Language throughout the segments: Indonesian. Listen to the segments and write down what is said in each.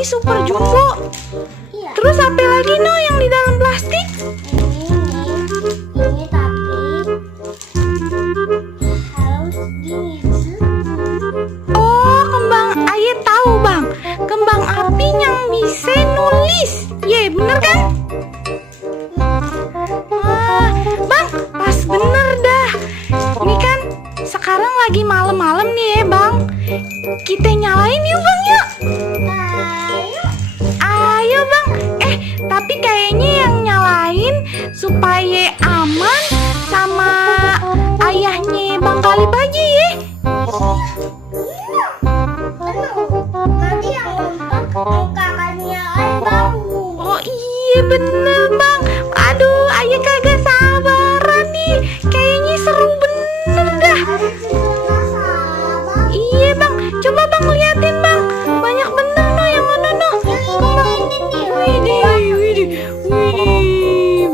tapi super jumbo. Iya. Terus apa lagi no yang di dalam plastik? Ini tapi harus gini. Oh, kembang Aye tahu bang, kembang api yang bisa nulis. Ye, bener kan? Wah, bang, pas bener dah. Ini kan sekarang lagi malam-malam nih ya bang. Kita nyalain yuk bang yuk. Ayo. Ayo bang. Tapi kayaknya yang nyalain supaya aman sama ayahnya Bang Kalib aja ya. Nanti yang lompat kakaknya Bang. Oh iya bener bang. Aduh, ayah kagak sabaran nih. Kayaknya seru bener dah. Iya bang, coba bang liatin bang. Banyak bener no yang mana no. Widih,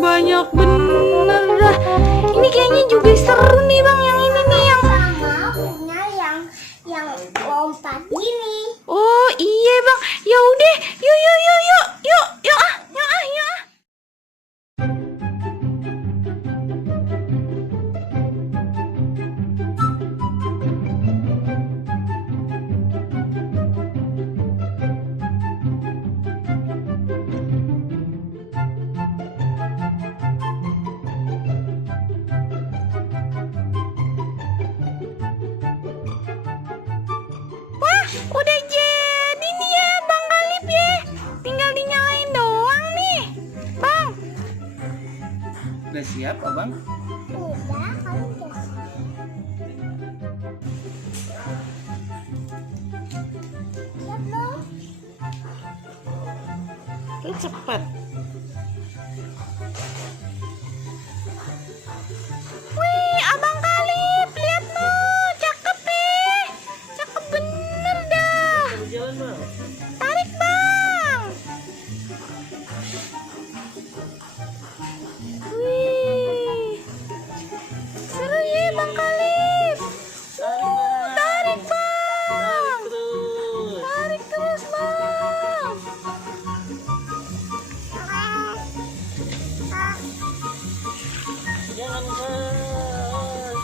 banyak bener dah. Ini kayaknya juga seru nih bang yang ini nih yang. Sama punya yang lompat gini. Oh iya bang, ya udah, yuk ah. Wah, udah jadi nih ya Bang Kalib ya. Tinggal dinyalain doang nih. Bang, Udah siap abang? Udah, kamu udah. Siap dong. lu cepet. Wih, Abang Kalib, lihat no, cakep nih. Cakep bener dah. Jalan bang. Tarik bang. Wih, seru ya Bang Kalib. Tarik bang. Terus. Tarik terus bang. Jangan gas.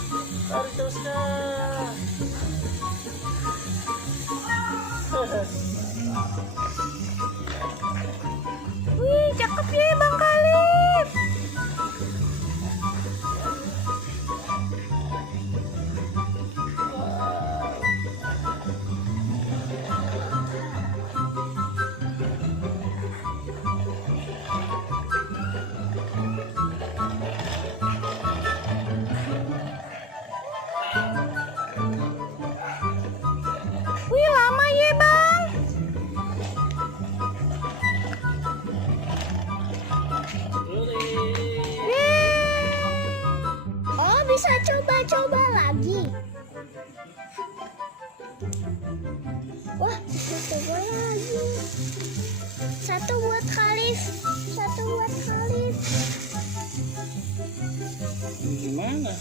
Tarik terus gas. Wih, cakep ya Bang Kalib. Wih, lama ya bang. Oh, bisa coba-coba lagi. Wah, bisa coba lagi. Satu buat Khalif. Satu buat Khalif. Gimana?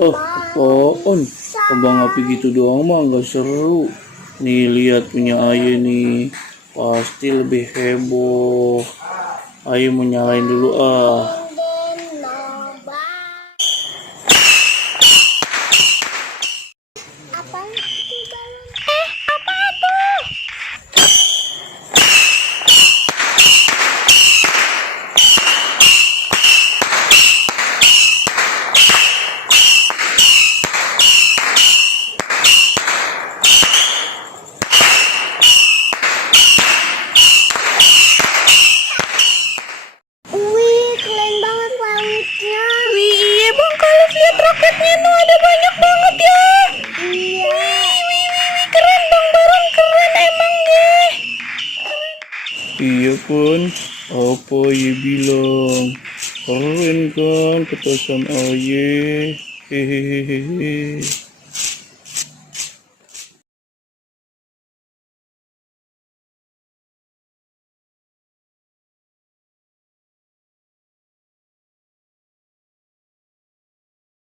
Oh, apaan? Kembang api gitu doang mah nggak seru. Nih lihat punya ayah nih, pasti lebih heboh. Ayo mau nyalain dulu ah. Apa itu balon? Apa tuh? Wih, keren banget langitnya. Wih, iya Bang Kalif, lihat roketnya tuh ada banyak banget ya. Iya. Wih, keren Bang Baron, keren emang deh. Iya kan, apa Aye bilang? Keren kan petasan Aye. Hehehehe.